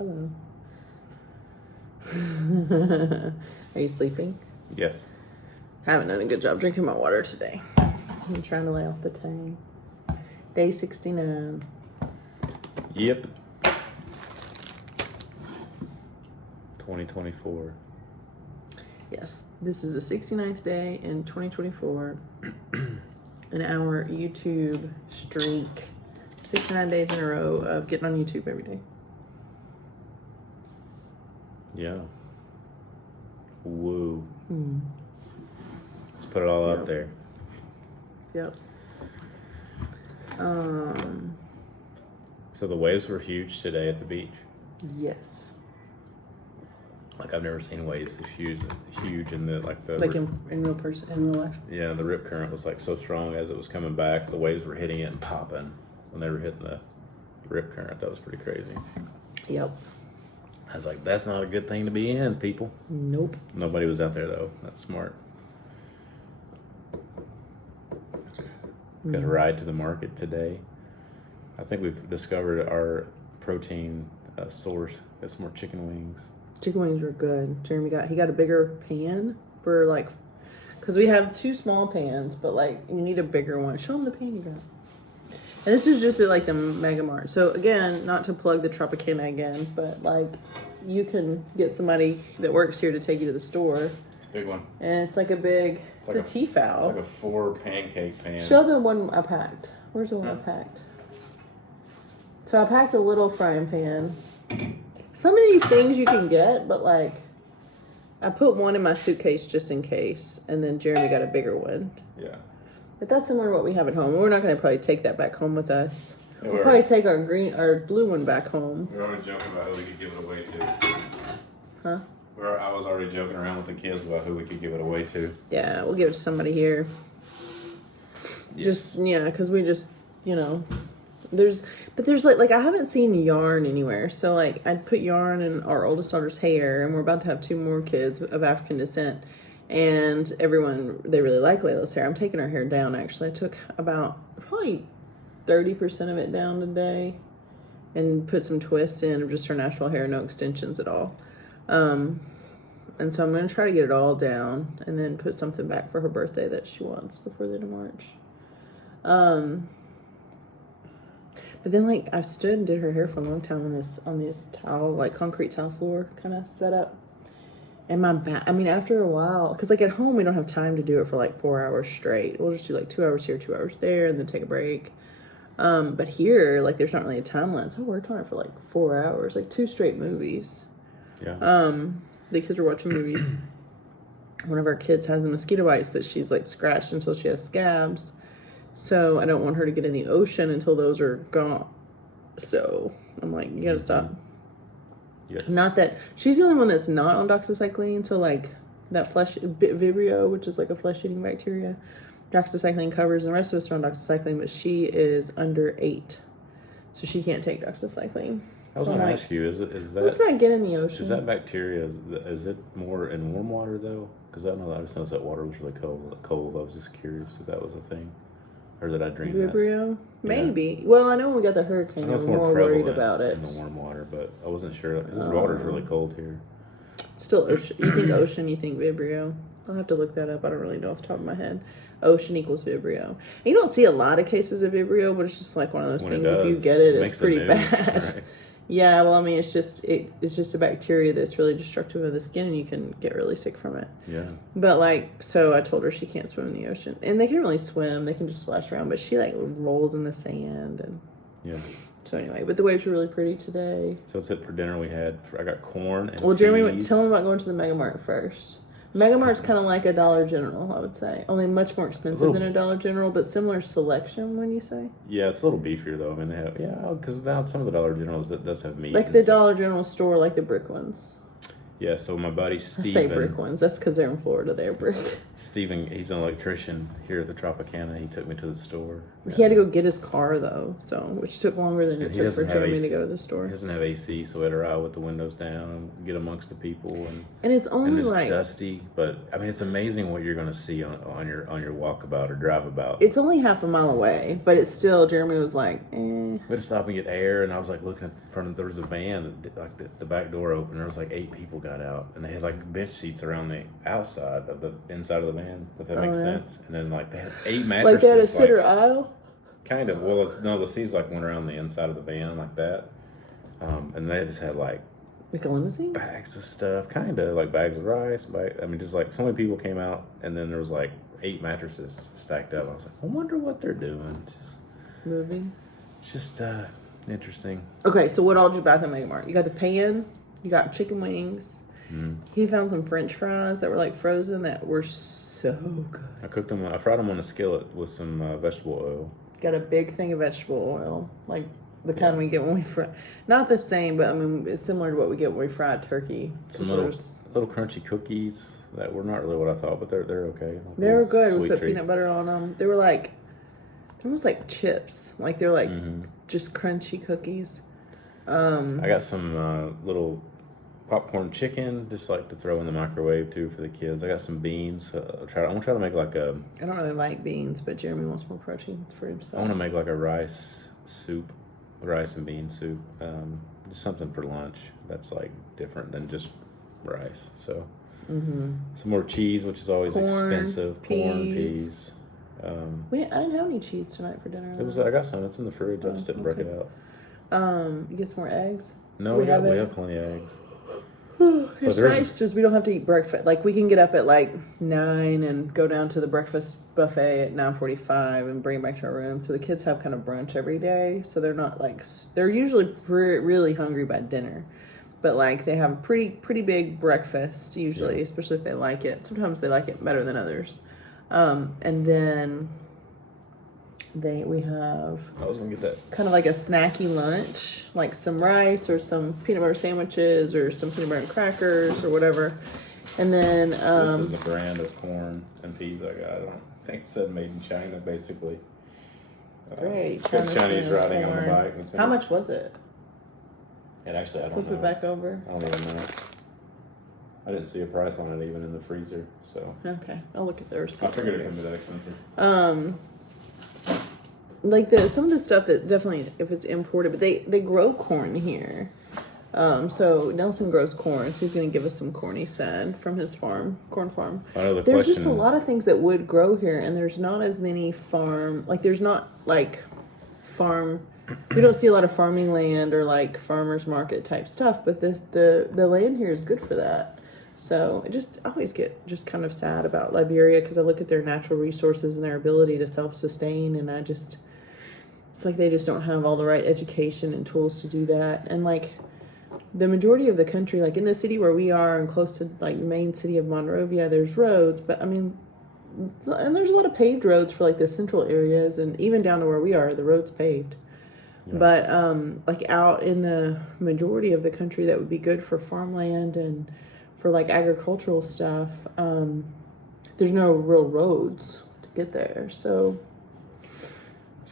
Hello. Are you sleeping? Yes. I haven't done a good job drinking my water today. I'm trying to lay off the tang. Day 69. Yep. 2024. Yes, this is the 69th day in 2024. In our YouTube streak. 69 days in a row of getting on YouTube every day. Yeah. Woo. Hmm. Let's put it all out there. Yep. So the waves were huge today at the beach. Yes. Like I've never seen waves this huge in the like in real person, in real life. Yeah, the rip current was like so strong as it was coming back. The waves were hitting it and popping when they were hitting the rip current. That was pretty crazy. Yep. I was like, that's not a good thing to be in, people. Nope. Nobody was out there though. That's smart. Got a ride to the market today. I think we've discovered our protein source. Got some more chicken wings. Chicken wings were good. Jeremy got a bigger pan for like, because we have two small pans, but like you need a bigger one. Show them the pan you got. And this is just at like the Mega Mart. So again, not to plug the Tropicana again, but like you can get somebody that works here to take you to the store. It's a big one. And it's like a big, it's a Tefal. It's like a 4 pancake pan. Show the one I packed. Where's the one I packed? So I packed a little frying pan. Some of these things you can get, but like I put one in my suitcase just in case, and then Jeremy got a bigger one. Yeah. But that's similar to what we have at home. We're not going to probably take that back home with us. Yeah, We'll probably take our blue one back home. We were already joking about who we could give it away to. Huh? I was already joking around with the kids about who we could give it away to. Yeah, we'll give it to somebody here. Yes. Because we just, there's like I haven't seen yarn anywhere. So like I'd put yarn in our oldest daughter's hair, and we're about to have 2 more kids of African descent. And they really like Layla's hair. I'm taking her hair down, actually. I took about probably 30% of it down today and put some twists in of just her natural hair, no extensions at all. And so I'm going to try to get it all down and then put something back for her birthday that she wants before the end of March. But then like I stood and did her hair for a long time on this tile, like concrete tile floor kind of setup. And my back, after a while, because like at home we don't have time to do it for like 4 hours straight. We'll just do like 2 hours here, 2 hours there, and then take a break. But here, like there's not really a time limit. So I worked on it for like 4 hours, like 2 straight movies. Yeah. Because we're watching movies. One of our kids has a mosquito bites that she's like scratched until she has scabs. So I don't want her to get in the ocean until those are gone. So I'm like, you gotta stop. Yes. Not that she's the only one that's not on doxycycline. So like that Vibrio, which is like a flesh-eating bacteria, doxycycline covers, and the rest of us are on doxycycline, but she is under 8, so she can't take doxycycline. I was going to ask you, is that let's not get in the ocean. Is that bacteria? Is it more in warm water though? Because I just noticed that water was really cold. I was just curious if that was a thing. Or did I dream that? Vibrio? Maybe. Yeah. Well, I know when we got the hurricane, I was more worried about it. In the warm water, but I wasn't sure because this water's really cold here. Still ocean. You think ocean, you think Vibrio. I'll have to look that up. I don't really know off the top of my head. Ocean equals Vibrio. And you don't see a lot of cases of Vibrio, but it's just like one of those things. If you get it, it's pretty bad. Right. Yeah, well, it's just a bacteria that's really destructive of the skin, and you can get really sick from it. Yeah. But so I told her she can't swim in the ocean, and they can't really swim; they can just splash around. But she like rolls in the sand, and yeah. So anyway, but the waves were really pretty today. So that's it for dinner. I got corn and Jeremy, cheese. tell them about going to the Mega Mart first. Mega Mart's kind of like a Dollar General, I would say. Only much more expensive than a Dollar General, but similar selection, when you say? Yeah, it's a little beefier, though. They have, because now some of the Dollar Generals that does have meat. Like the Dollar General store, like the brick ones. Yeah, so my buddy Steven. I say brick ones. That's because they're in Florida. They're brick. Steven, he's an electrician here at the Tropicana. He took me to the store. He had to go get his car though, so which took longer than it And he took for doesn't have Jeremy AC. to go to the store. He doesn't have AC, so we had to ride with the windows down and get amongst the people. And it's And only it's like dusty, but I mean, it's amazing what you're going to see on your walkabout or drive about. it's only half a mile away, but it's still. Jeremy was like, eh. We had to stop and get air, and I was like looking at the front. There was a van, like the back door open. There was like 8 people got out, and they had like bench seats around the outside of the inside of the van. If that makes sense. And then like they had 8 mattresses. Like they had a center aisle. Kind of. Well, the seats like went around the inside of the van like that, and they just had like a limousine, bags of stuff, kind of like bags of rice. I mean, just like so many people came out, and then there was like 8 mattresses stacked up. I was like, I wonder what they're doing. Just moving. It's just interesting. Okay, so what all did you buy from Mart? You got the pan, you got chicken wings. He found some French fries that were like frozen that were so good. I cooked them. I fried them on a skillet with some vegetable oil. Got a big thing of vegetable oil, like the kind we get when we fry. Not the same, but I mean it's similar to what we get when we fried turkey. Some little crunchy cookies that were not really what I thought, but they're okay. Like they were good. Sweet We put treat. peanut butter on them. They were like almost like chips. Like they're like just crunchy cookies. I got some little popcorn chicken, just like to throw in the microwave too for the kids. I got some beans. I'm gonna try to make like a. I don't really like beans, but Jeremy wants more proteins for himself. I want to make like a rice and bean soup. Just something for lunch that's like different than just rice. So some more cheese, which is always expensive. Corn, peas. I didn't have any cheese tonight for dinner. I got some. It's in the fridge. I just didn't break it out. You get some more eggs. No, we have plenty of eggs. It's nice because we don't have to eat breakfast. Like we can get up at like 9 and go down to the breakfast buffet at 9:45 and bring it back to our room. So the kids have kind of brunch every day. So they're not like they're usually really hungry by dinner, but like they have a pretty big breakfast usually, especially if they like it. Sometimes they like it better than others, and then. We have I was gonna get that kind of like a snacky lunch, like some rice or some peanut butter sandwiches or some peanut butter and crackers or whatever. And then this is the brand of corn and peas I got. I don't think it said made in China, basically. Great. Chinese writing on the bike. How much was it? And actually, I don't know. Flip it back over. I don't even know. I didn't see a price on it even in the freezer, so. Okay, I'll look at the receipt. I figured it couldn't be that expensive. Like some of the stuff that definitely if it's imported, but they grow corn here. So Nelson grows corn, so he's going to give us some corn, he said, from his corn farm. There's just a lot of things that would grow here, and there's not as many there's not like farm. We don't see a lot of farming land or like farmers market type stuff, but the land here is good for that. So I always get just kind of sad about Liberia because I look at their natural resources and their ability to self-sustain, and it's like they just don't have all the right education and tools to do that. And like the majority of the country, like in the city where we are and close to like the main city of Monrovia, there's roads, but I mean, and there's a lot of paved roads for like the central areas, and even down to where we are, the road's paved. Yeah. But like out in the majority of the country that would be good for farmland and for like agricultural stuff, there's no real roads to get there. So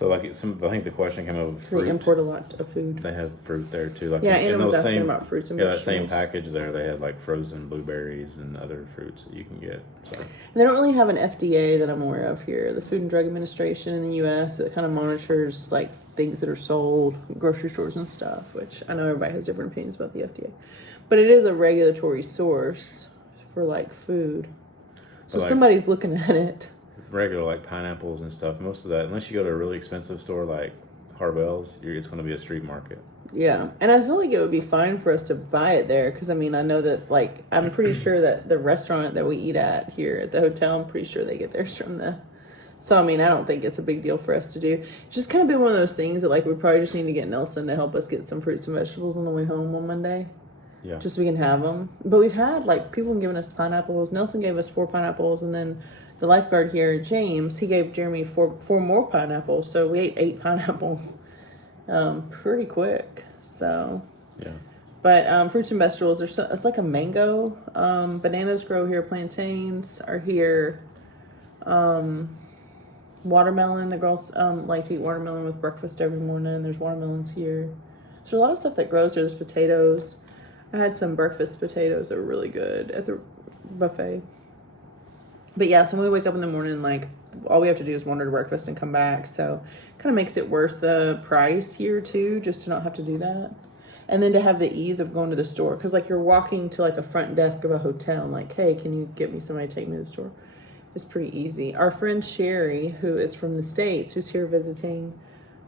like I think the question came up with fruit. They import a lot of food. They have fruit there too. Like Anna was asking about fruits and vegetables. That same package there, they had like frozen blueberries and other fruits that you can get. So. And they don't really have an FDA that I'm aware of here. The Food and Drug Administration in the U.S. that kind of monitors like things that are sold, grocery stores and stuff. Which I know everybody has different opinions about the FDA, but it is a regulatory source for like food. So like, somebody's looking at it. Regular like pineapples and stuff, most of that, unless you go to a really expensive store like Harvell's, it's going to be a street market. Yeah, and I feel like it would be fine for us to buy it there because I mean I know that like I'm pretty sure that the restaurant that we eat at here at the hotel, I'm pretty sure they get theirs from the. So I mean I don't think it's a big deal for us to do. It's just kind of been one of those things that like we probably just need to get Nelson to help us get some fruits and vegetables on the way home on Monday. Yeah. Just so we can have them. But we've had like people giving us pineapples. Nelson gave us 4 pineapples, and then the lifeguard here, James, he gave Jeremy four more pineapples. So we ate 8 pineapples pretty quick. So yeah. But fruits and vegetables, it's like a mango. Bananas grow here. Plantains are here. Watermelon. The girls like to eat watermelon with breakfast every morning. There's watermelons here. There's a lot of stuff that grows here. There's potatoes. I had some breakfast potatoes that were really good at the buffet. But yeah, so when we wake up in the morning, like, all we have to do is wander to breakfast and come back. So kind of makes it worth the price here too, just to not have to do that. And then to have the ease of going to the store. Because, like, you're walking to, like, a front desk of a hotel. And, like, hey, can you get me somebody to take me to the store? It's pretty easy. Our friend Sherry, who is from the States, who's here visiting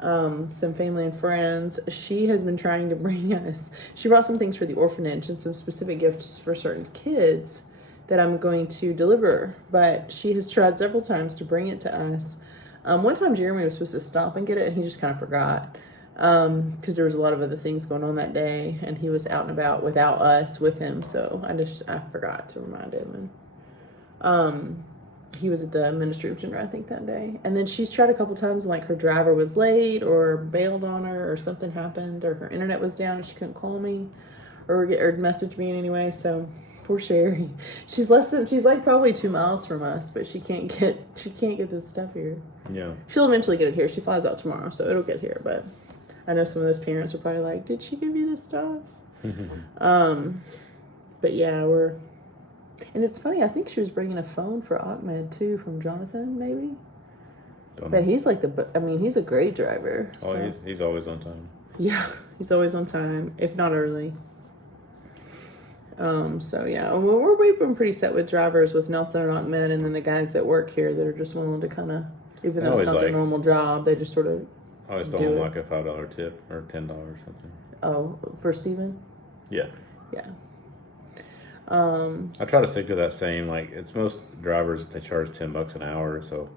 some family and friends, she has been trying to bring us. She brought some things for the orphanage and some specific gifts for certain kids that I'm going to deliver. But she has tried several times to bring it to us. One time Jeremy was supposed to stop and get it, and he just kind of forgot. Because there was a lot of other things going on that day, and he was out and about without us with him, so I forgot to remind him. And he was at the administrative dinner, I think, that day. And then she's tried a couple times, and like her driver was late or bailed on her, or something happened, or her internet was down and she couldn't call me or message me in any way. So poor Sherry, she's like probably 2 miles from us, but she can't get this stuff here. Yeah, she'll eventually get it here. She flies out tomorrow, so it'll get here. But I know some of those parents are probably like, did she give you this stuff? But yeah, and it's funny, I think she was bringing a phone for Ahmed too from Jonathan, maybe. But he's like he's a great driver. Oh, so. He's always on time. Yeah, he's always on time, if not early. So yeah, we've been pretty set with drivers with Nelson and Ahmed, and then the guys that work here that are just willing to kind of, even though it's not their normal job, they just sort of. I always throw him like a $5 tip or $10 or something. Oh, for Steven? Yeah. Yeah. I try to stick to that same, like, it's most drivers, they charge $10 an hour, so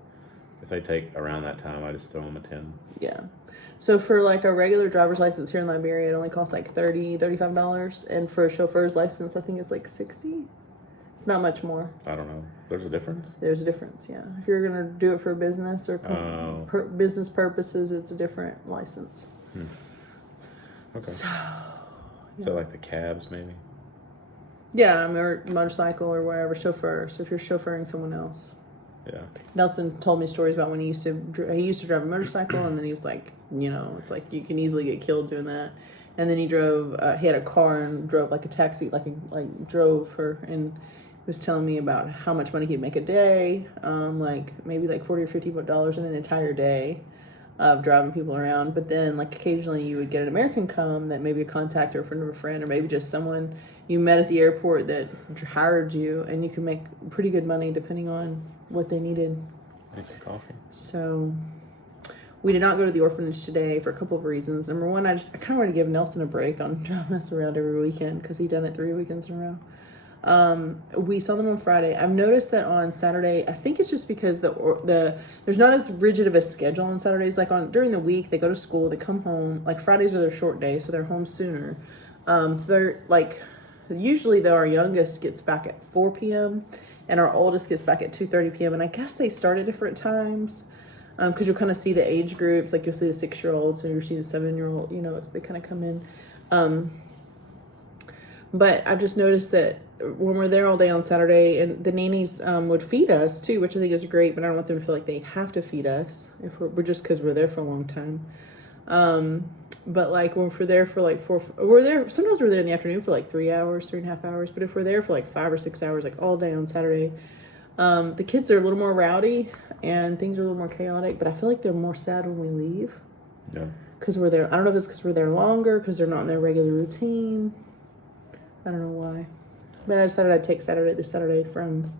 if they take around that time, I just throw them a 10. Yeah. So for like a regular driver's license here in Liberia, it only costs like $35, and for a chauffeur's license, I think it's like $60. It's not much more. I don't know. There's a difference? There's a difference, yeah. If you're going to do it for business or business purposes, it's a different license. Okay. So, yeah. So like the cabs, maybe? Yeah, or motorcycle or whatever, chauffeur. So if you're chauffeuring someone else. Yeah. Nelson told me stories about when he used to drive a motorcycle, and then he was like, it's like you can easily get killed doing that. And then he drove. He had a car and drove like a taxi, drove her, and was telling me about how much money he'd make a day, maybe like $40 or $50 in an entire day of driving people around. But then like occasionally you would get an American come that maybe a contact or a friend of a friend, or maybe just someone you met at the airport that hired you, and you can make pretty good money depending on what they needed. Need some coffee. So we did not go to the orphanage today for a couple of reasons. Number one, I kind of want to give Nelson a break on driving us around every weekend because he'd done it 3 weekends in a row. We saw them on Friday. I've noticed that on Saturday, I think it's just because there's not as rigid of a schedule on Saturdays. Like during the week, they go to school, they come home. Like Fridays are their short days, so they're home sooner. They're like, usually though, our youngest gets back at 4 p.m. and our oldest gets back at 2:30 p.m. And I guess they start at different times because you'll kind of see the age groups. Like you'll see the 6-year-olds and you'll see the 7-year-old. They kind of come in. But I've just noticed that when we're there all day on Saturday, and the nannies would feed us too, which I think is great, but I don't want them to feel like they have to feed us if we're just because we're there for a long time. But like when we're there for like sometimes we're there in the afternoon for like 3.5 hours, but if we're there for like 5 or 6 hours, like all day on Saturday, the kids are a little more rowdy and things are a little more chaotic, but I feel like they're more sad when we leave. Yeah. Because we're there. I don't know if it's because we're there longer, because they're not in their regular routine. I don't know why. But I decided I'd take this Saturday from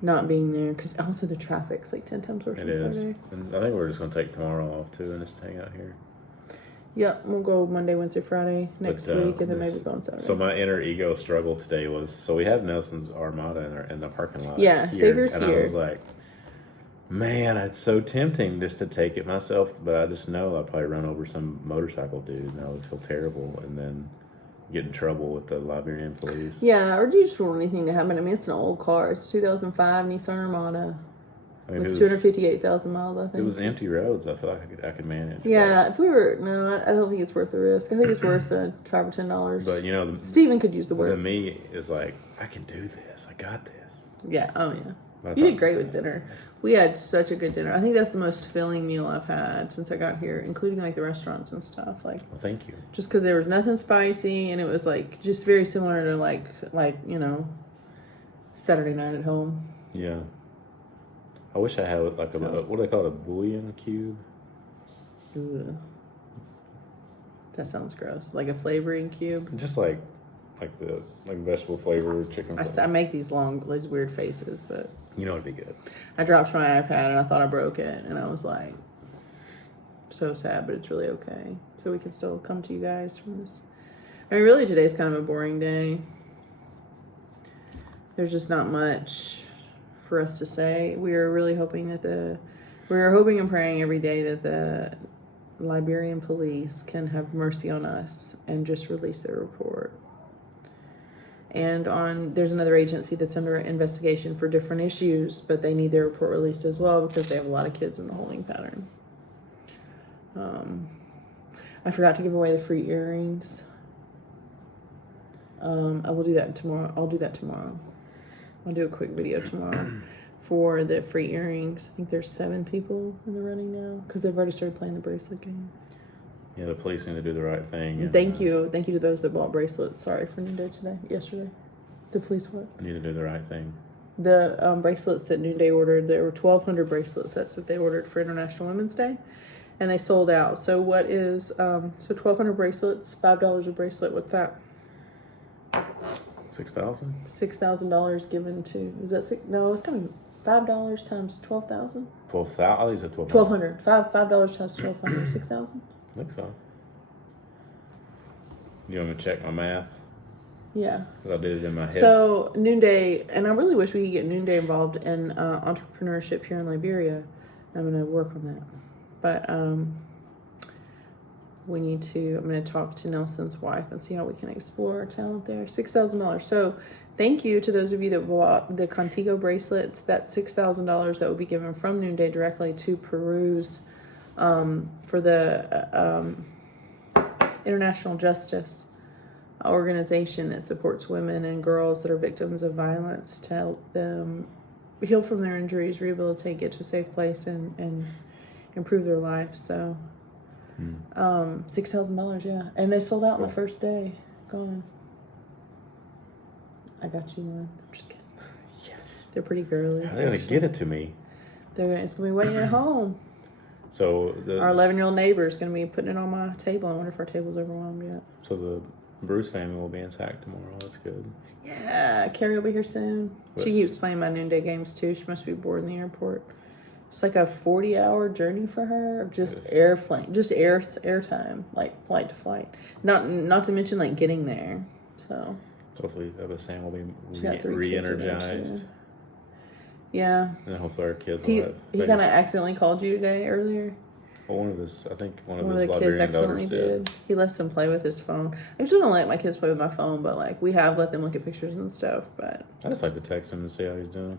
not being there, because also the traffic's like 10 times worse. It is. Saturday. And I think we're just going to take tomorrow off too and just hang out here. Yep, we'll go Monday, Wednesday, Friday next week, and then maybe go on Saturday. So my inner ego struggle today was, so we have Nelson's Armada in the parking lot. Yeah, Savior's here. I was like, man, it's so tempting just to take it myself, but I just know I'd probably run over some motorcycle dude, and I would feel terrible, and then get in trouble with the Liberian police. Yeah, or do you just want anything to happen? I mean, it's an old car. It's 2005 Nissan Armada. I mean, with 258,000 miles, I think. It was empty roads. I feel like I could manage. Yeah, if we were, no, I don't think it's worth the risk. I think it's worth $5 or $10. But Steven could use the word. The me is like, I can do this. I got this. Yeah. Oh yeah. You did great with dinner. We had such a good dinner. I think that's the most filling meal I've had since I got here, including like the restaurants and stuff. Like, well, thank you. Just because there was nothing spicy, and it was like just very similar to like Saturday night at home. Yeah. I wish I had like a what do they call it, a bouillon cube? Ooh. That sounds gross. Like a flavoring cube. Just like vegetable flavor chicken. I make these weird faces, but you know it'd be good. I dropped my iPad and I thought I broke it, and I was like, so sad, but it's really okay. So we can still come to you guys from this. I mean, really, today's kind of a boring day. There's just not much for us to say. We are really hoping and praying every day that the Liberian police can have mercy on us and just release their report. And there's another agency that's under investigation for different issues, but they need their report released as well because they have a lot of kids in the holding pattern. I forgot to give away the free earrings. I will do that tomorrow. I'll do that tomorrow. I'll do a quick video tomorrow for the free earrings. I think there's 7 people in the running now because they've already started playing the bracelet game. Yeah, the police need to do the right thing. And, thank you to those that bought bracelets. Sorry for Noonday yesterday. The police what? Need to do the right thing. The bracelets that Noonday ordered, there were 1,200 bracelet sets that they ordered for International Women's Day, and they sold out. So what is 1,200 bracelets, $5 a bracelet? What's that? $6,000. $6,000 given to. Is that six? No, it's coming. $5 times 12,000. 12,000. I think you said 1,200. $5 times 1,200. 6,000. I think so. You want me to check my math? Yeah. Because I did it in my head. So Noonday, and I really wish we could get Noonday involved in entrepreneurship here in Liberia. I'm going to work on that. But I'm going to talk to Nelson's wife and see how we can explore our talent there. $6,000. So thank you to those of you that bought the Contigo bracelets. That's $6,000 that will be given from Noonday directly to Peru's for the International Justice organization that supports women and girls that are victims of violence to help them heal from their injuries, rehabilitate, get to a safe place, and improve their lives. So $6,000, yeah. And they sold out on the first day. Gone. I got you one. I'm just kidding. Yes. They're pretty girly. How are they going to get it to me? It's going to be waiting at home. So our 11-year-old neighbor is going to be putting it on my table. I wonder if our table's overwhelmed yet. So the Bruce family will be intact tomorrow. That's good. Yeah, Carrie will be here soon. She keeps playing my Noonday games too. She must be bored in the airport. It's like a 40-hour journey for her of just air time, like flight to flight. Not to mention like getting there. So hopefully Sam will be re-energized. Yeah. And hopefully our kids will have. He kind of accidentally called you today earlier. Well, one of his kids accidentally did. He lets them play with his phone. I usually don't let my kids play with my phone, but like we have let them look at pictures and stuff. But I just like to text him and see how he's doing.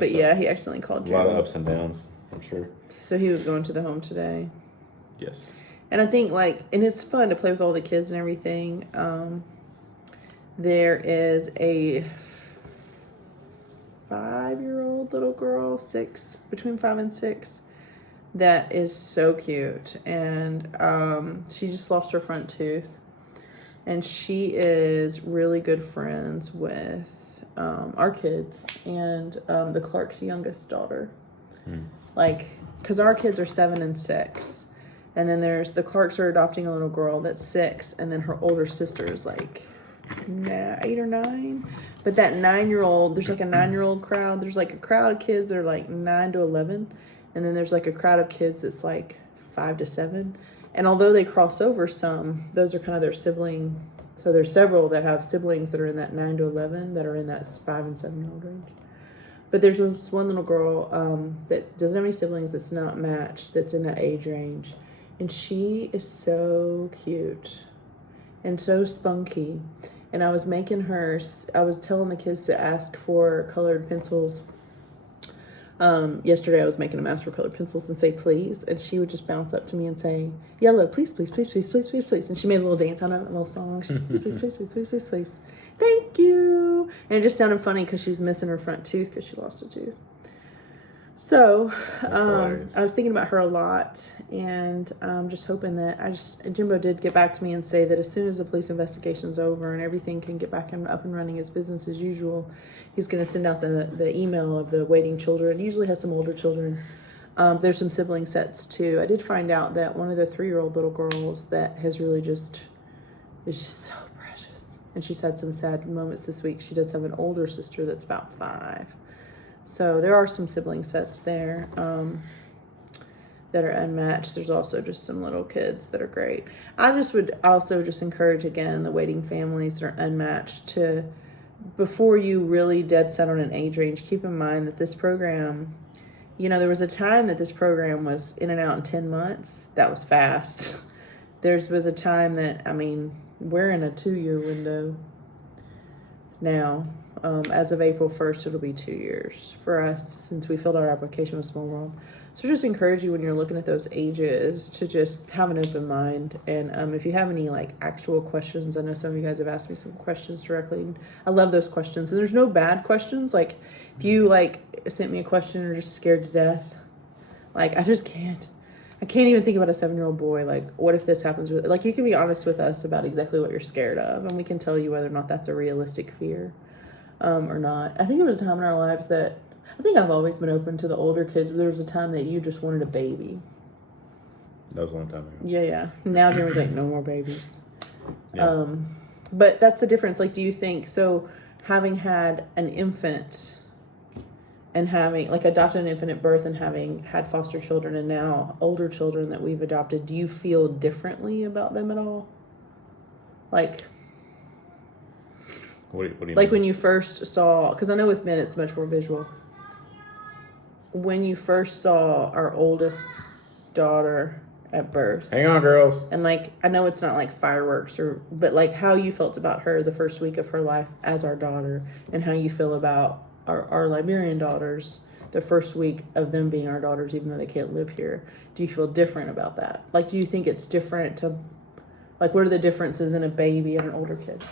He accidentally called you. A lot of ups and downs, I'm sure. So he was going to the home today. Yes. And I think and it's fun to play with all the kids and everything. There is a 5-year-old little girl, between 5 and 6. That is so cute, and she just lost her front tooth, and she is really good friends with our kids and the Clark's youngest daughter. Because our kids are 7 and 6, and then there's the Clarks are adopting a little girl that's 6, and then her older sister is like 8 or 9. But that 9-year-old, there's like a 9-year-old crowd. There's like a crowd of kids that are like 9 to 11. And then there's like a crowd of kids that's like 5 to 7. And although they cross over some, those are kind of their sibling. So there's several that have siblings that are in that 9 to 11 that are in that 5 and 7-year-old range. But there's this one little girl that doesn't have any siblings, that's not matched, that's in that age range. And she is so cute and so spunky. And I was telling the kids to ask for colored pencils. Yesterday I was making them ask for colored pencils and say please, and she would just bounce up to me and say yellow, please, please, please, please, please, please, please. And she made a little dance on it, a little song. She, please, please, please, please, please, please, please. Thank you. And it just sounded funny because she's missing her front tooth because she lost a tooth. So I was thinking about her a lot, and just hoping that Jimbo did get back to me and say that as soon as the police investigation's over and everything can get back up and running as business as usual, he's going to send out the email of the waiting children. He usually has some older children. There's some sibling sets too. I did find out that one of the 3-year-old little girls that has really is just so precious, and she's had some sad moments this week. She does have an older sister that's about 5. So there are some sibling sets there that are unmatched. There's also just some little kids that are great. I just would also just encourage, again, the waiting families that are unmatched to, before you really dead set on an age range, keep in mind that this program, there was a time that this program was in and out in 10 months. That was fast. There was a time that, we're in a 2-year window now. As of April 1st, it'll be 2 years for us since we filled out our application with Small World. So just encourage you when you're looking at those ages to just have an open mind. And if you have any actual questions, I know some of you guys have asked me some questions directly. I love those questions. And there's no bad questions. If you sent me a question and are just scared to death, I just can't. I can't even think about a 7-year-old boy. What if this happens? You can be honest with us about exactly what you're scared of, and we can tell you whether or not that's a realistic fear. Or not. I think there was a time in our lives that I think I've always been open to the older kids, but there was a time that you just wanted a baby. That was a long time ago. Yeah. Now Jeremy's no more babies. Yeah. But that's the difference. Do you think, so having had an infant and having, adopted an infant at birth and having had foster children and now older children that we've adopted, do you feel differently about them at all? What do you mean? When you first saw, because I know with men it's much more visual. When you first saw our oldest daughter at birth. Hang on, girls. And I know it's not fireworks but how you felt about her the first week of her life as our daughter, and how you feel about our Liberian daughters the first week of them being our daughters, even though they can't live here. Do you feel different about that? Do you think it's different to, what are the differences in a baby and an older kid?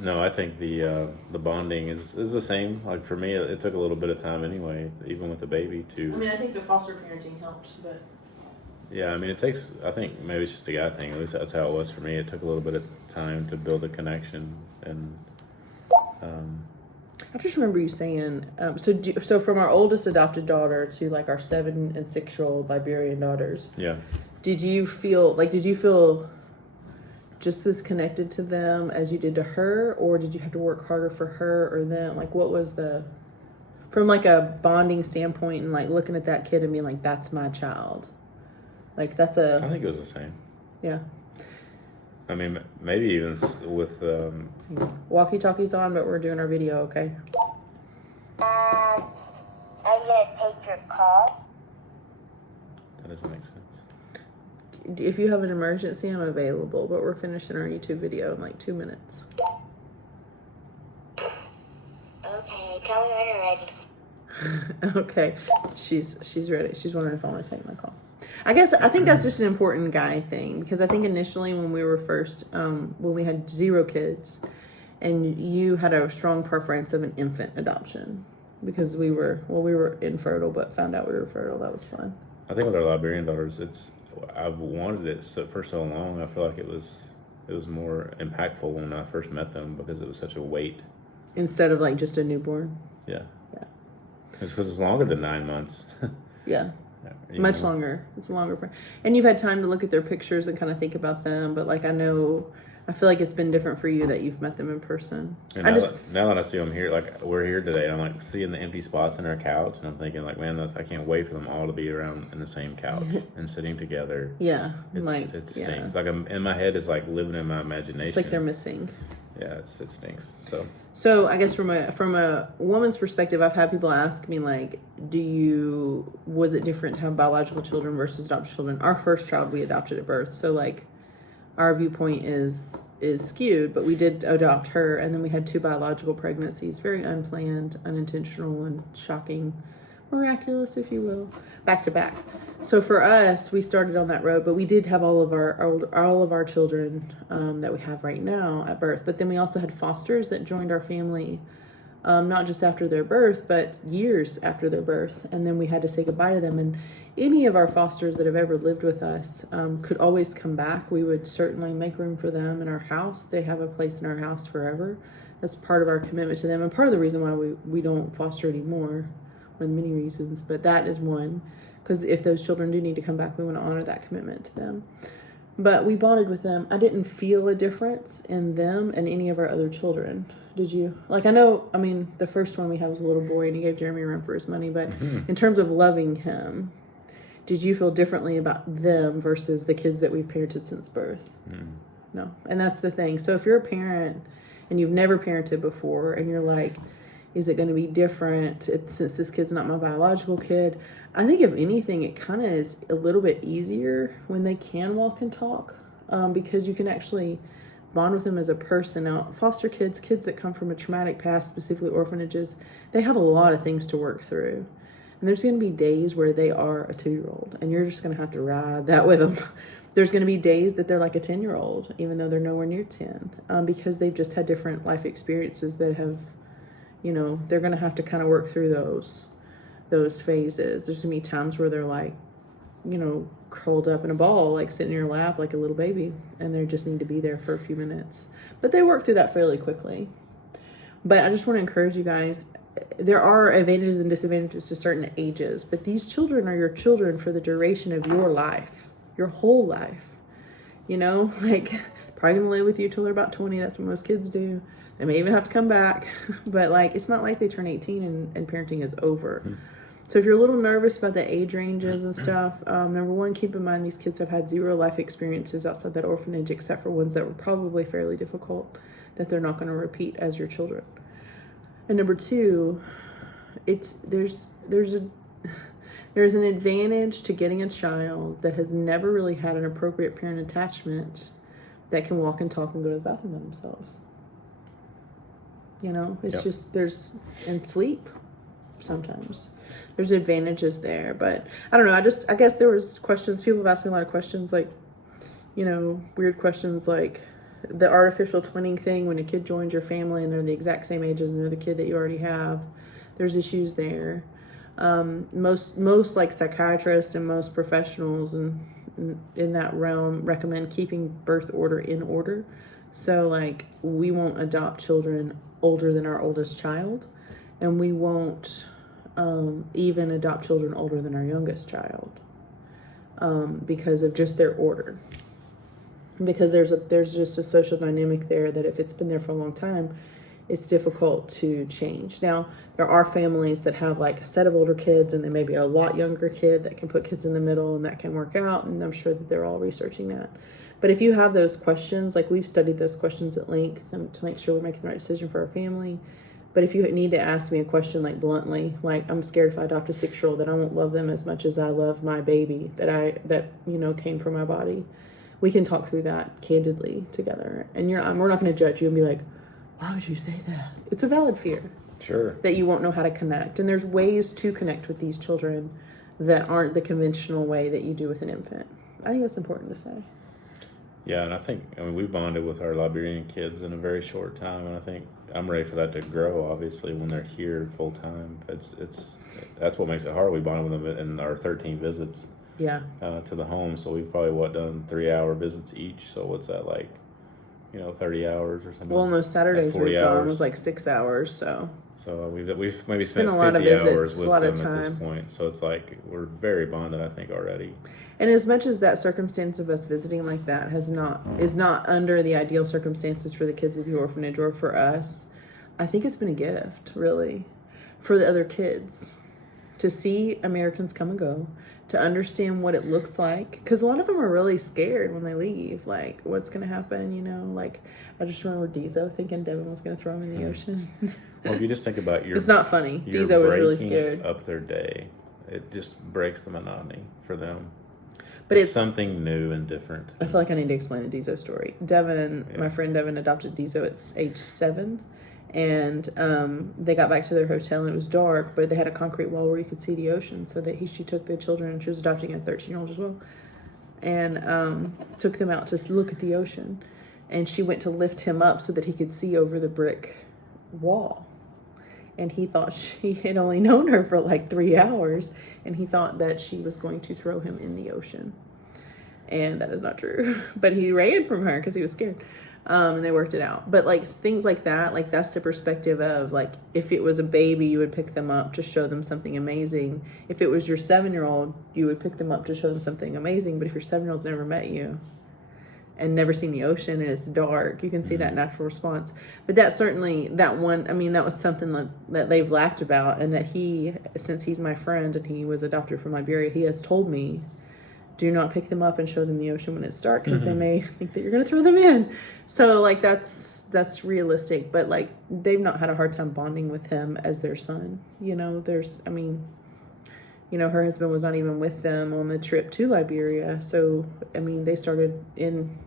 No, I think the bonding is the same. For me, it took a little bit of time anyway, even with the baby to. I think the foster parenting helped, but. Yeah, it takes. I think maybe it's just a guy thing. At least that's how it was for me. It took a little bit of time to build a connection, and. I just remember you saying, so from our oldest adopted daughter to our 7 and 6-year-old Liberian daughters. Yeah. Did you feel just as connected to them as you did to her, or did you have to work harder for her or them? What was from a bonding standpoint and looking at that kid and being that's my child? I think it was the same. Yeah. Maybe even with walkie-talkies on, but we're doing our video, okay? I'm gonna take your call. That doesn't make sense. If you have an emergency, I'm available, but we're finishing our YouTube video in 2 minutes. Okay, tell me when you're ready. Okay, she's ready. She's wondering if I want to take my call. I think that's just an important guy thing, because I think initially when we were first, when we had 0 kids, and you had a strong preference of an infant adoption, because we were infertile, but found out we were fertile. That was fun. I think with our Liberian daughters, I've wanted it for so long. I feel like it was more impactful when I first met them, because it was such a wait. Instead of just a newborn. Yeah. It's because it's longer than 9 months. Yeah. Much longer. It's longer. And you've had time to look at their pictures and kind of think about them. But I feel like it's been different for you that you've met them in person. And now that I see them here, we're here today, and I'm seeing the empty spots in our couch, and I'm thinking man, I can't wait for them all to be around in the same couch and sitting together. Yeah. It stinks. I'm in my head, it's living in my imagination. It's they're missing. Yeah, it stinks. So I guess from a woman's perspective, I've had people ask me was it different to have biological children versus adopted children? Our first child we adopted at birth, so our viewpoint is skewed, but we did adopt her, and then we had 2 biological pregnancies, very unplanned, unintentional, and shocking miraculous, if you will, back to back. So for us, we started on that road, but we did have all of our children that we have right now at birth. But then we also had fosters that joined our family, not just after their birth, but years after their birth. And then we had to say goodbye to them. And any of our fosters that have ever lived with us could always come back. We would certainly make room for them in our house. They have a place in our house forever. That's part of our commitment to them, and part of the reason why we don't foster anymore. One of the many reasons, but that is one. Because if those children do need to come back, we want to honor that commitment to them. But we bonded with them. I didn't feel a difference in them and any of our other children. Did you? Like, the first one we had was a little boy and he gave Jeremy a run for his money. But in terms of loving him, did you feel differently about them versus the kids that we've parented since birth? No. And that's the thing. So if you're a parent and you've never parented before and you're like, is it going to be different since this kid's not my biological kid? I think if anything, it kind of is a little bit easier when they can walk and talk because you can actually bond with them as a person. Now, foster kids that come from a traumatic past, specifically orphanages, they have a lot of things to work through. And there's going to be days where they are a 2-year-old and you're just going to have to ride that with them. There's going to be days that they're like a 10-year-old, even though they're nowhere near 10, because they've just had different life experiences that have, they're going to have to kind of work through those phases. There's going to be times where they're like, curled up in a ball, like sitting in your lap like a little baby, and they just need to be there for a few minutes. But they work through that fairly quickly. But I just want to encourage you guys, there are advantages and disadvantages to certain ages, but these children are your children for the duration of your life, your whole life. Like, probably gonna live with you till they're about 20. That's what most kids do. They may even have to come back, but like, it's not like they turn 18 and parenting is over. So if you're a little nervous about the age ranges and stuff, number one, keep in mind these kids have had 0 life experiences outside that orphanage, except for ones that were probably fairly difficult, that they're not going to repeat as your children. And number two, there's an advantage to getting a child that has never really had an appropriate parent attachment that can walk and talk and go to the bathroom by themselves. It's just, and sleep sometimes. There's advantages there, but I don't know. I guess there was questions. People have asked me a lot of questions, like, weird questions like the artificial twinning thing when a kid joins your family and they're the exact same age as another kid that you already have. There's issues there. Most like psychiatrists and most professionals in that realm recommend keeping birth order in order. So like, we won't adopt children older than our oldest child, and we won't even adopt children older than our youngest child because of just their order. Because there's just a social dynamic there that if it's been there for a long time, it's difficult to change. Now, there are families that have like a set of older kids and then maybe a lot younger kid that can put kids in the middle, and that can work out, and I'm sure that they're all researching that. But if you have those questions, like we've studied those questions at length to make sure we're making the right decision for our family. But if you need to ask me a question like bluntly, like, I'm scared if I adopt a 6-year-old that I won't love them as much as I love my baby that came from my body, we can talk through that candidly together. And we're not going to judge you and be like, why would you say that? It's a valid fear. Sure. That you won't know how to connect. And there's ways to connect with these children that aren't the conventional way that you do with an infant. I think that's important to say. Yeah, and I think, we bonded with our Liberian kids in a very short time, and I think I'm ready for that to grow, obviously, when they're here full time. That's what makes it hard. We bonded with them in our 13 visits to the home, so we've probably, done 3-hour visits each, so what's that, like, 30 hours or something? Well, on those Saturdays like 40 we've hours. gone was like 6 hours, so. So we've maybe spent 50 hours with them at this point, so it's like we're very bonded, I think, already. And as much as that circumstance of us visiting like that is not under the ideal circumstances for the kids at the orphanage or for us, I think it's been a gift, really, for the other kids to see Americans come and go, to understand what it looks like. Because a lot of them are really scared when they leave, like, what's going to happen, like, I just remember Dizo thinking Devin was going to throw him in the ocean. Well, if you just think about it's not funny. Dizo was really scared. Up their day, it just breaks the monotony for them. But it's something new and different. I feel like I need to explain the Dizo story. Devin, my friend Devin, adopted Dizo at age 7, And they got back to their hotel and it was dark, but they had a concrete wall where you could see the ocean. So that she took the children, and she was adopting a 13-year-old as well, and took them out to look at the ocean. And she went to lift him up so that he could see over the brick wall. And he thought she had only known her for like 3 hours, and he thought that she was going to throw him in the ocean. And that is not true. But he ran from her because he was scared. And they worked it out. But like things like that, like that's the perspective of like, if it was a baby, you would pick them up to show them something amazing. If it was your 7-year-old, you would pick them up to show them something amazing. But if your 7-year-old's never met you and never seen the ocean and it's dark, you can see that natural response. But that certainly, that was something that they've laughed about, and that he, since he's my friend and he was adopted from Liberia, he has told me, do not pick them up and show them the ocean when it's dark, because they may think that you're going to throw them in. So like that's realistic, but like they've not had a hard time bonding with him as their son. Her husband was not even with them on the trip to Liberia. So, they started in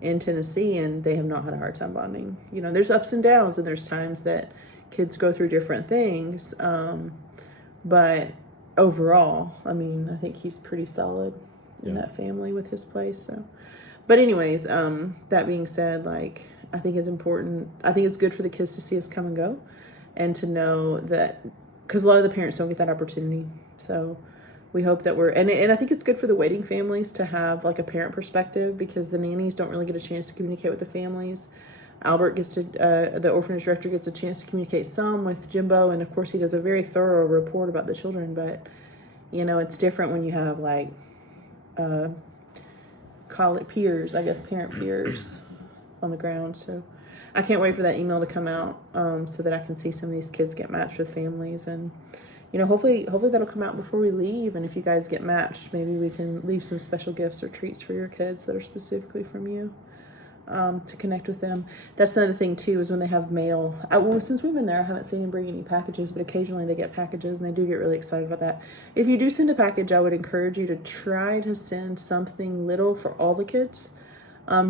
Tennessee, and they have not had a hard time bonding. There's ups and downs, and there's times that kids go through different things. But overall, I think he's pretty solid in that family with his place. So, but anyways, that being said, like, I think it's important. I think it's good for the kids to see us come and go, and to know that, because a lot of the parents don't get that opportunity. So we hope that and I think it's good for the waiting families to have like a parent perspective, because the nannies don't really get a chance to communicate with the families. Albert gets to, the orphanage director gets a chance to communicate some with Jimbo, and of course he does a very thorough report about the children, but it's different when you have like colleague peers, I guess parent peers on the ground. So I can't wait for that email to come out, so that I can see some of these kids get matched with families, and hopefully that'll come out before we leave. And if you guys get matched, maybe we can leave some special gifts or treats for your kids that are specifically from you, to connect with them. That's another thing too, is when they have mail. Since we've been there, I haven't seen them bring any packages, but occasionally they get packages, and they do get really excited about that. If you do send a package, I would encourage you to try to send something little for all the kids,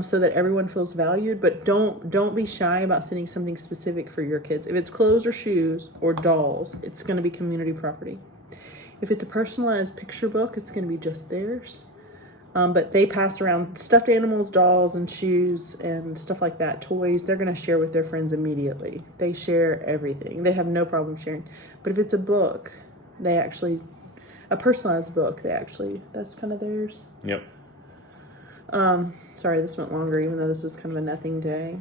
so that everyone feels valued. But don't be shy about sending something specific for your kids. If it's clothes or shoes or dolls, it's going to be community property. If it's a personalized picture book, it's going to be just theirs. But they pass around stuffed animals, dolls, and shoes, and stuff like that, toys. They're going to share with their friends immediately. They share everything. They have no problem sharing. But if it's a book, a personalized book, that's kind of theirs. Yep. Sorry, this went longer, even though this was kind of a nothing day.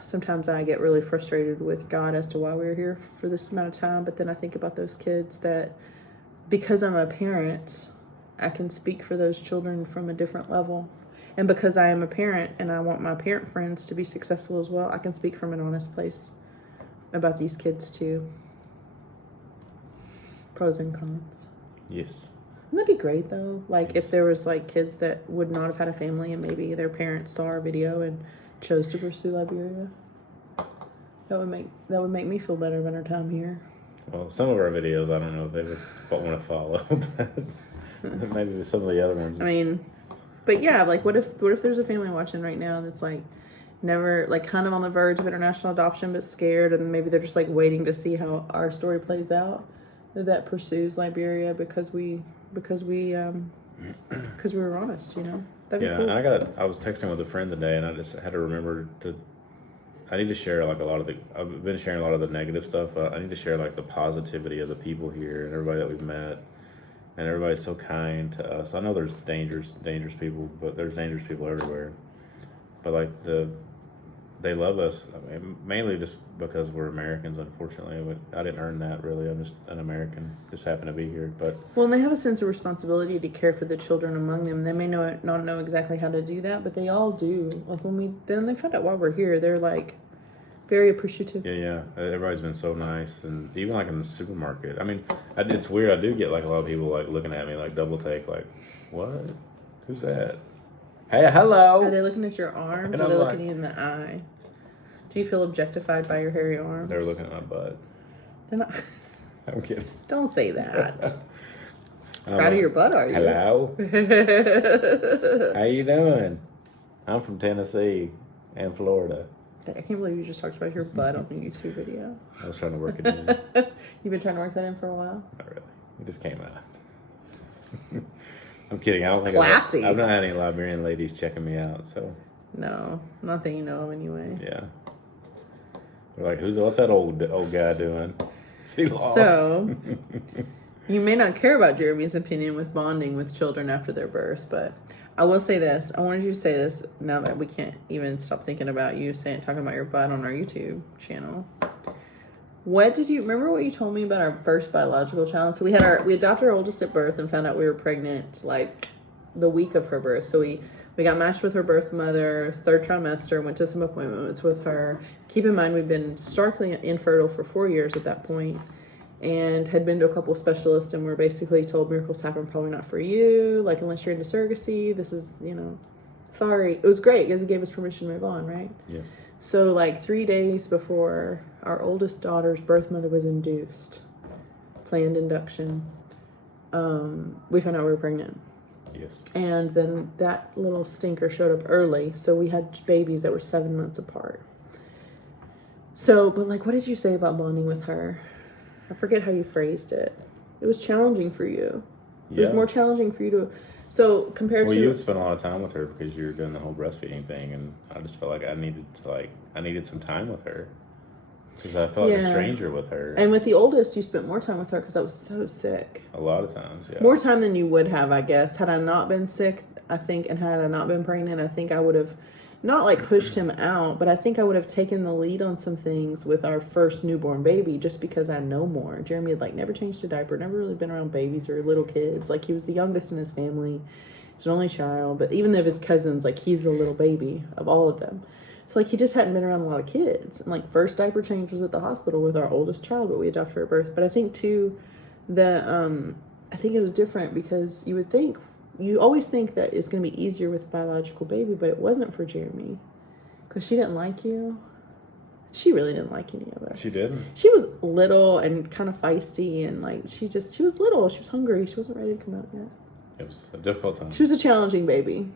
Sometimes I get really frustrated with God as to why we're here for this amount of time. But then I think about those kids that, because I'm a parent, I can speak for those children from a different level. And because I am a parent and I want my parent friends to be successful as well, I can speak from an honest place about these kids too. Pros and cons. Yes. Wouldn't that be great though? Like if there was like kids that would not have had a family, and maybe their parents saw our video and chose to pursue Liberia. That would make me feel better about our time here. Well, some of our videos, I don't know if they would want to follow, but maybe some of the other ones. But yeah, like what if there's a family watching right now that's like never, like kind of on the verge of international adoption but scared, and maybe they're just like waiting to see how our story plays out, that pursues Liberia because we were honest, That'd be cool. And I was texting with a friend today, and I just had to remember I need to share like I've been sharing a lot of the negative stuff. I need to share like the positivity of the people here and everybody that we've met, and everybody's so kind to us. I know there's dangerous people, but there's dangerous people everywhere. But like they love us. Mainly just because we're Americans. Unfortunately, I didn't earn that really. I'm just an American. Just happen to be here. But and they have a sense of responsibility to care for the children among them. They may not know exactly how to do that, but they all do. Like then they find out why we're here, they're like very appreciative. Yeah. Everybody's been so nice, and even like in the supermarket. It's weird. I do get like a lot of people like looking at me like double take, like, what? Who's that? Hey, hello. Are they looking at your arms, or are they looking you in the eye? Do you feel objectified by your hairy arms? They're looking at my butt. They're not. I'm kidding. Don't say that. Proud of your butt, are you? Hello. How you doing? I'm from Tennessee and Florida. I can't believe you just talked about your butt on the YouTube video. I was trying to work it in. You've been trying to work that in for a while? Not really. It just came out. I'm kidding. I don't think Classy. I've not had any Liberian ladies checking me out, so. No, not that you know of anyway. Yeah. They're like, what's that old guy doing? Is he lost? So, you may not care about Jeremy's opinion with bonding with children after their birth, but I will say this. I wanted you to say this now that we can't even stop thinking about you talking about your butt on our YouTube channel. What did you remember what you told me about our first biological child? So we adopted our oldest at birth and found out we were pregnant like the week of her birth. So we got matched with her birth mother, 3rd trimester, went to some appointments with her. Keep in mind, we've been starkly infertile for 4 years at that point and had been to a couple specialists and were basically told miracles happen, probably not for you. Like, unless you're into surrogacy, this is, sorry. It was great because it gave us permission to move on, right? Yes. So like 3 days before our oldest daughter's birth mother was induced, planned induction, we found out we were pregnant. Yes. And then that little stinker showed up early. So we had babies that were 7 months apart. So, but like, what did you say about bonding with her? I forget how you phrased it. It was challenging for you. It was more challenging for you to... So compared to... Well, you would spend a lot of time with her because you were doing the whole breastfeeding thing, and I just felt like I needed some time with her because I felt like a stranger with her. And with the oldest, you spent more time with her because I was so sick. A lot of times, yeah. More time than you would have, I guess. Had I not been sick, I think, and had I not been pregnant, I think I would have not like pushed him out, but I think I would have taken the lead on some things with our first newborn baby just because I know more. Jeremy had like never changed a diaper, never really been around babies or little kids. Like, he was the youngest in his family. He was an only child, but even of his cousins, like, he's the little baby of all of them. So like, he just hadn't been around a lot of kids. And like, first diaper change was at the hospital with our oldest child, but we adopted her at birth. But I think too that I think it was different because you always think that it's going to be easier with a biological baby, but it wasn't for Jeremy because she didn't like you. She really didn't like any of us. She didn't? She was little and kind of feisty, and like, she was little. She was hungry. She wasn't ready to come out yet. It was a difficult time. She was a challenging baby.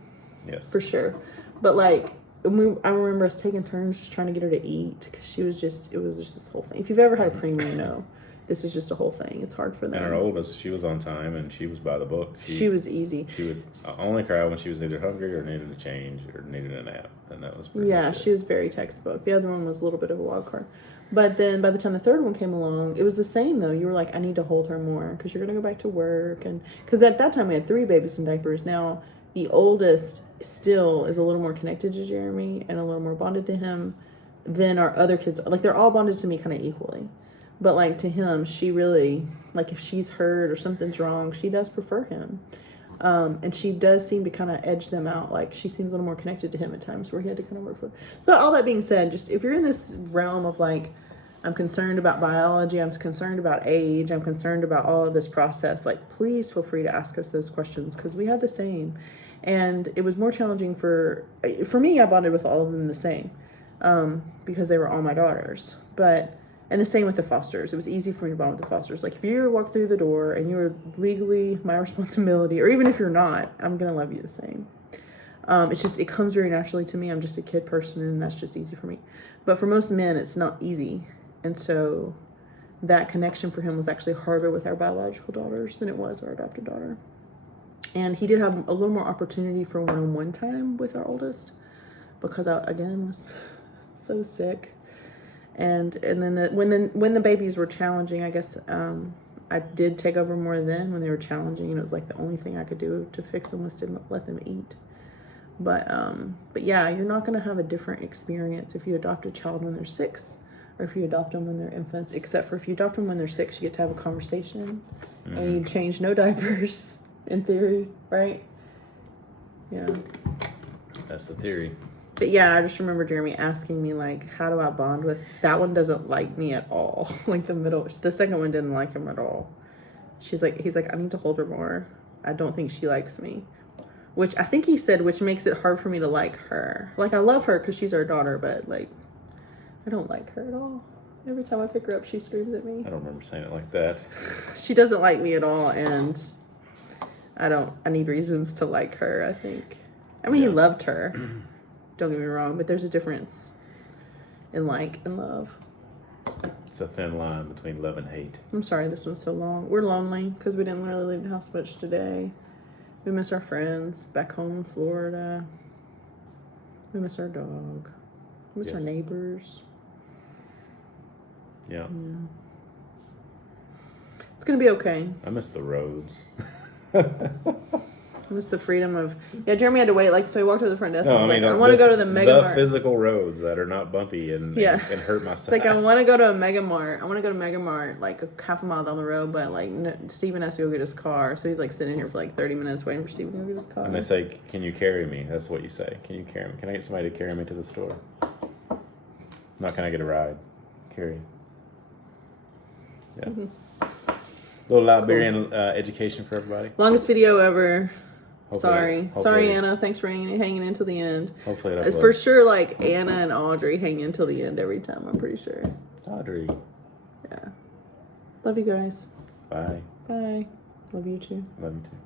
Yes. For sure. But like, I remember us taking turns just trying to get her to eat because it was just this whole thing. If you've ever had a preemie, you know. This is just a whole thing. It's hard for them. And our oldest, she was on time and she was by the book. She was easy. She would only cry when she was either hungry or needed a change or needed a nap. And that was pretty much it. She was very textbook. The other one was a little bit of a wild card. But then by the time the third one came along, it was the same though. You were like, I need to hold her more because you're going to go back to work. And because at that time we had 3 babies in diapers. Now the oldest still is a little more connected to Jeremy and a little more bonded to him than our other kids. Like, they're all bonded to me kind of equally. But like, to him, she really, like, if she's hurt or something's wrong, she does prefer him. And she does seem to kind of edge them out. Like, she seems a little more connected to him at times where he had to kind of work for her. So all that being said, just if you're in this realm of like, I'm concerned about biology, I'm concerned about age, I'm concerned about all of this process, like, please feel free to ask us those questions because we had the same. And it was more challenging for me. I bonded with all of them the same because they were all my daughters. And the same with the fosters. It was easy for me to bond with the fosters. Like, if you walk through the door and you're legally my responsibility, or even if you're not, I'm going to love you the same. It's just, it comes very naturally to me. I'm just a kid person, and that's just easy for me. But for most men, it's not easy. And so that connection for him was actually harder with our biological daughters than it was our adopted daughter. And he did have a little more opportunity for one-on-one time with our oldest because I, again, was so sick. And then when the babies were challenging, I guess I did take over more then when they were challenging. It was like the only thing I could do to fix them was to let them eat. But yeah, you're not going to have a different experience if you adopt a child when they're 6 or if you adopt them when they're infants, except for if you adopt them when they're 6, you get to have a conversation and you change no diapers in theory, right? Yeah. That's the theory. But yeah, I just remember Jeremy asking me, like, how do I bond with... That one doesn't like me at all. Like, the second one didn't like him at all. He's like, I need to hold her more. I don't think she likes me. Which I think he said, which makes it hard for me to like her. Like, I love her because she's our daughter, but, like, I don't like her at all. Every time I pick her up, she screams at me. I don't remember saying it like that. She doesn't like me at all, and I need reasons to like her, I think. I mean, He loved her. Don't get me wrong, but there's a difference. and like and love. It's a thin line between love and hate. I'm sorry this one's so long. We're lonely because we didn't really leave the house much today. We miss our friends back home in Florida. We miss our dog. We miss our neighbors. Yeah. It's going to be okay. I miss the roads. I miss the freedom of... Yeah, Jeremy had to wait. So he walked to the front desk No, and was I I want to go to the Mega The Mart. physical roads that are not bumpy and hurt my It's side. I want to go to a Mega Mart. I want to go to Mega Mart half a mile down the road, but Steven has to go get his car. So he's sitting here for 30 minutes waiting for Steven to go get his car. And they say, can you carry me? That's what you say. Can you carry me? Can I get somebody to carry me to the store? Not can I get a ride? Carry. Yeah. Mm-hmm. Little Liberian education for everybody. Longest video ever. Hopefully, Sorry, Anna. Thanks for hanging in till the end. Hopefully it uploads. For sure, Anna and Audrey hang in till the end every time. I'm pretty sure. Audrey. Yeah. Love you guys. Bye. Bye. Love you too. Love you too.